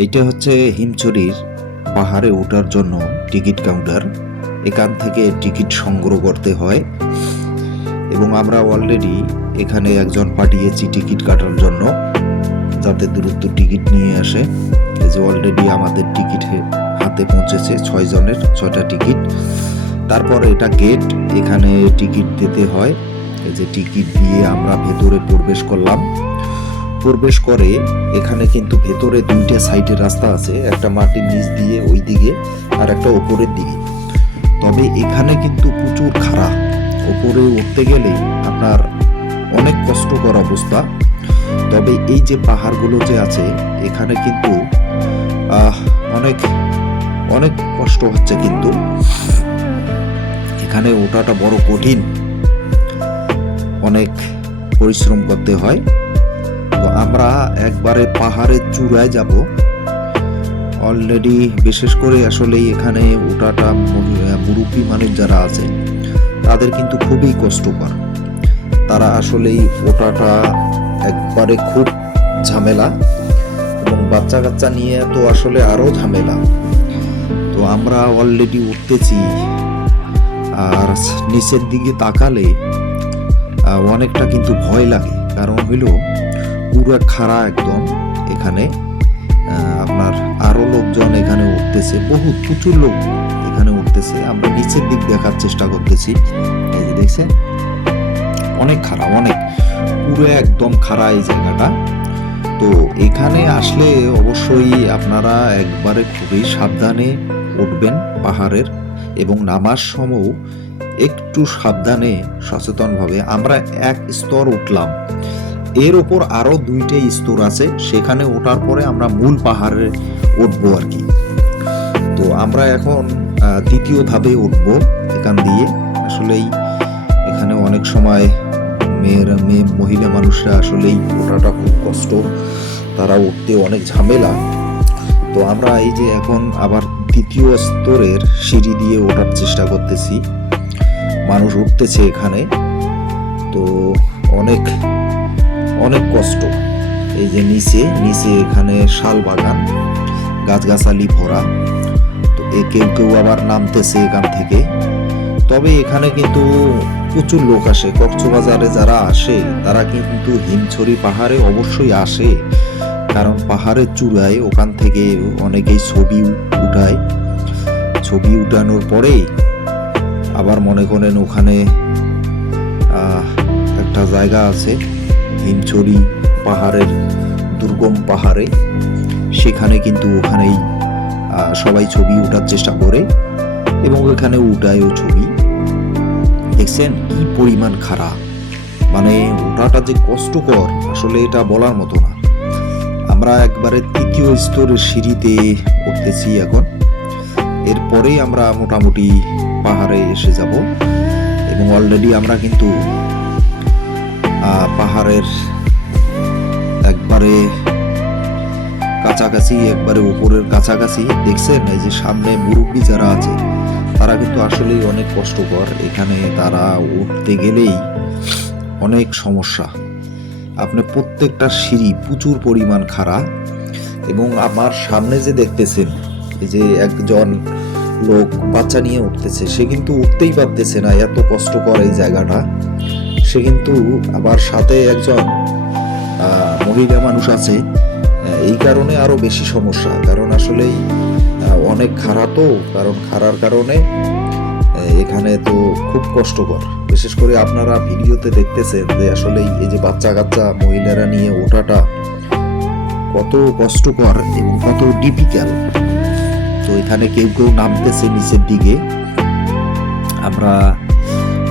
এটা হচ্ছে হিমছড়ির পাহাড়ে ওঠার জন্য টিকিট কাউন্টার। এখান থেকে টিকিট সংগ্রহ করতে হয়। এবং আমরা অলরেডি এখানে একজন পাঠিয়েছি টিকিট কাটার জন্য, যাতে দূরত্ব টিকিট নিয়ে আসে। এই যে অলরেডি আমাদের টিকিট হাতে পৌঁছেছে ছয় জনের, ছয়টা টিকিট। তারপরে এটা গেট এখানে টিকিট দিতে হয়। এই যে টিকিট দিয়ে আমরা ভেতরে প্রবেশ করলাম। প্রবেশ করে, এখানে কিন্তু ভেতরে দুইটা সাইডের রাস্তা আছে, একটা মাটির নিচ দিয়ে ওই দিকে আর একটা ওপরের দিকে। তবে এখানে কিন্তু প্রচুর খাড়া। ওপরে উঠতে গেলে আপনার অনেক কষ্টকর অবস্থা। তবে এই যে পাহাড়গুলো যে আছে, এখানে কিন্তু অনেক অনেক কষ্ট হচ্ছে কিন্তু। এখানে ওঠাটা বড় কঠিন। অনেক পরিশ্রম করতে হয়। তো আমরা একবারে পাহাড়ের চূড়ায় যাব। অলরেডি বিশেষ করে আসলে এখানে মহি- মুরব্বী মানুষ যারা আছে, তাদের কিন্তু খুবই কষ্টকর। তারা আসলেই ওঠাটা একবারে খুব ঝামেলা এবং বাচ্চা কাচ্চা নিয়ে তো আসলে আরও ঝামেলা। তো আমরা অলরেডি উঠতেছি। আর নিচের দিকে তাকালে অনেকটা কিন্তু ভয় লাগে। কারণ হইল পুরো খাড়া একদম। এখানে আপনার আরও লোকজন এখানে উঠতেছে বহুত প্রচুর লোক এখানে উঠতেছে। আমরা নিচের দিক দেখার চেষ্টা করতেছি। এই যে দেখছেন, অনেক খারাপ অনেক। পুরো একদম খাড়া এই জায়গাটা। তো এখানে আসলে অবশ্যই আপনারা একবারে খুবই সাবধানে উঠবেন পাহাড়ের এবং নামার সময় একটু সাবধানে সচেতনভাবে। আমরা এক স্তর উঠলাম এর ওপর আরও দুইটা স্তর আছে, সেখানে ওঠার পরে আমরা মূল পাহাড়ে উঠবো আর কি। তো আমরা এখন দ্বিতীয় ধাপে উঠবো এখান দিয়ে। আসলেই এখানে অনেক সময় মেয়েরা, মেয়ে, মহিলা মানুষরা আসলেই ওঠাটা খুব কষ্ট। তারা উঠতে অনেক ঝামেলা। তো আমরা এই যে এখন আবার দ্বিতীয় স্তরের সিঁড়ি দিয়ে ওঠার চেষ্টা করতেছি। মানুষ উঠতেছে এখানে। তো অনেক অনেক কষ্ট। এই যে নিচে নিচে এখানে শাল বাগান, গাছগাছালি ভরা। তো এ কেউ কেউ আবার নামতেছে এখান থেকে। তবে এখানে কিন্তু প্রচুর লোক আসে। কক্সবাজারে যারা আসে, তারা কিন্তু হিমছড়ি পাহাড়ে অবশ্যই আসে। কারণ পাহাড়ের চূড়ায় ওখান থেকে অনেকেই ছবি উঠায়। ছবি উঠানোর পরেই আবার মনে করেন ওখানে একটা জায়গা আছে। হিমছড়ি পাহাড়ের, দুর্গম পাহাড়ে। সেখানে কিন্তু ওখানেই সবাই ছবি ওঠার চেষ্টা করে এবং ওখানে উঠায়ও ছবি। দেখছেন কি পরিমাণ খারাপ। মানে ওঠাটা যে কষ্টকর, আসলে এটা বলার মতো না। আমরা একবারে তৃতীয় স্তরের সিঁড়িতে উঠতেছি এখন। এরপরেই আমরা মোটামুটি পাহাড়ে এসে যাব এবং অলরেডি আমরা কিন্তু পাহাড়ের একবারে কাছাকাছি, একবারে উপরের কাছাকাছি। দেখছেন, এই যে সামনে মুরব্বী যারা আছে, তারা কিন্তু আসলেই অনেক কষ্টকর। এখানে তারা উঠতে গেলেই অনেক সমস্যা। আপনি প্রত্যেকটা সিঁড়ি প্রচুর পরিমাণ খাড়া এবং আমার সামনে যে দেখতেছেন, এই যে একজন লোক বাচ্চা নিয়ে উঠতেছে, সে কিন্তু উঠতেই পারতেছে না এত কষ্টকর এই জায়গাটা। সে কিন্তু আবার সাথে একজন মহিলা মানুষ আছে। এই কারণে আরও বেশি সমস্যা। কারণ আসলেই অনেক খাড়া তো, কারণ খাড়ার কারণে এখানে তো খুব কষ্টকর। বিশেষ করে আপনারা ভিডিওতে দেখতেছেন যে আসলে এই যে বাচ্চা কাচ্চা মহিলারা নিয়ে ওঠাটা কত কষ্টকর এবং কত ডিফিকাল্ট তো এখানে কেউ কেউ নামতেছে নিচের দিকে। আমরা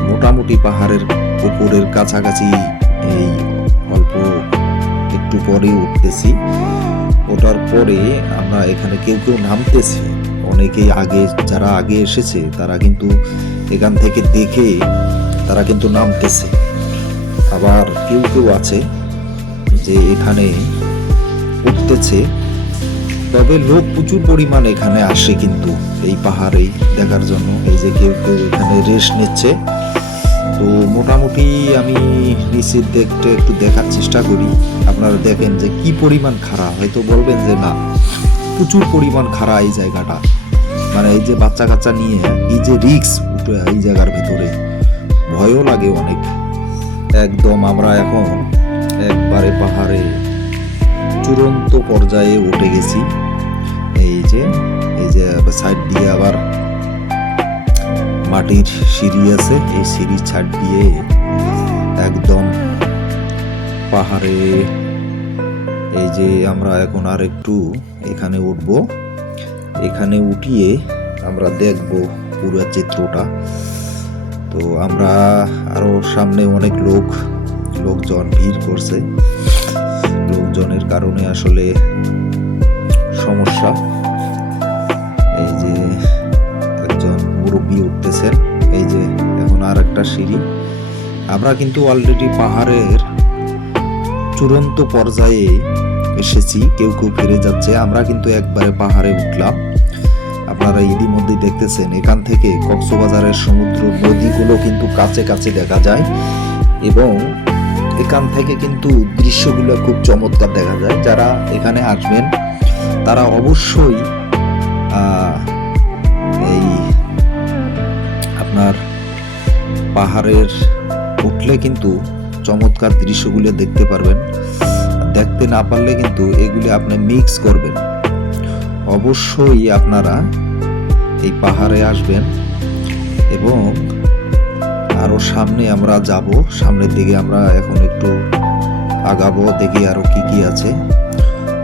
মোটামুটি পাহাড়ের উপরের কাছাকাছি এই অল্প একটু পরে উঠতেছি। ওঠার পরে আমরা এখানে কেউ কেউ নামতেছি। অনেকেই আগে, যারা আগে এসেছে, তারা কিন্তু এখান থেকে দেখে তারা কিন্তু নামতেছে। আবার কেউ কেউ আছে যে এখানে উঠতেছে। তবে লোক প্রচুর পরিমাণ এখানে আসে কিন্তু এই পাহাড়ে দেখার জন্য। এই যে কেউ কেউ এখানে রেস্ট নিচ্ছে। তো মোটামুটি আমি নিচের দেখতে একটু দেখার চেষ্টা করি। আপনারা দেখেন যে কি পরিমাণ খারাপ হয়তো বলবেন যে না, প্রচুর পরিমাণ খাড়া এই জায়গাটা। মানে এই যে বাচ্চা কাচ্চা নিয়ে এই যে রিক্স উঠে এই জায়গার ভেতরে। ভয়ও লাগে অনেক। একদম আমরা এখন একবারে পাহাড়ে চূড়ান্ত পর্যায়ে উঠে গেছি। এই যে এই যে, সাইড দিয়ে আবার মাটির সিঁড়ি আছে, এই সিঁড়ির ছাদ দিয়ে একদম পাহাড়ে। এই যে আমরা এখন আর একটু এখানে উঠবো। এখানে উঠিয়ে আমরা দেখব পুরো চিত্রটা। তো আমরা আরও সামনে অনেক লোক, লোকজন ভিড় করছে। লোকজনের কারণে আসলে সমস্যা। একটা সিঁড়ি। আমরা কিন্তু অলরেডি পাহাড়ের চূড়ান্ত পর্যায়ে এসেছি, কেউ কেউ ফিরে যাচ্ছে। আমরা কিন্তু একবারে পাহাড়ে উঠলাম। আপনারা ইতিমধ্যে দেখতেছেন, এখান থেকে কক্সবাজারের সমুদ্র নদীগুলো কিন্তু কাছে কাছে দেখা যায় এবং এখান থেকে কিন্তু দৃশ্যগুলো খুব চমৎকার দেখা যায়। যারা এখানে আসবেন, তারা অবশ্যই এই আপনার পাহাড়ের উঠলে কিন্তু চমৎকার দৃশ্যগুলো দেখতে পারবেন। দেখতে না পারলে কিন্তু এগুলি আপনি মিক্স করবেন। অবশ্যই আপনারা এই পাহাড়ে আসবেন এবং আরও সামনে আমরা যাব। সামনের দিকে আমরা এখন একটু আগাবো, দেখি আরও কি কি আছে।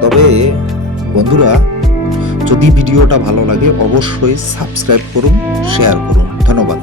তবে বন্ধুরা, যদি ভিডিওটা ভালো লাগে অবশ্যই সাবস্ক্রাইব করুন শেয়ার করুন। ধন্যবাদ।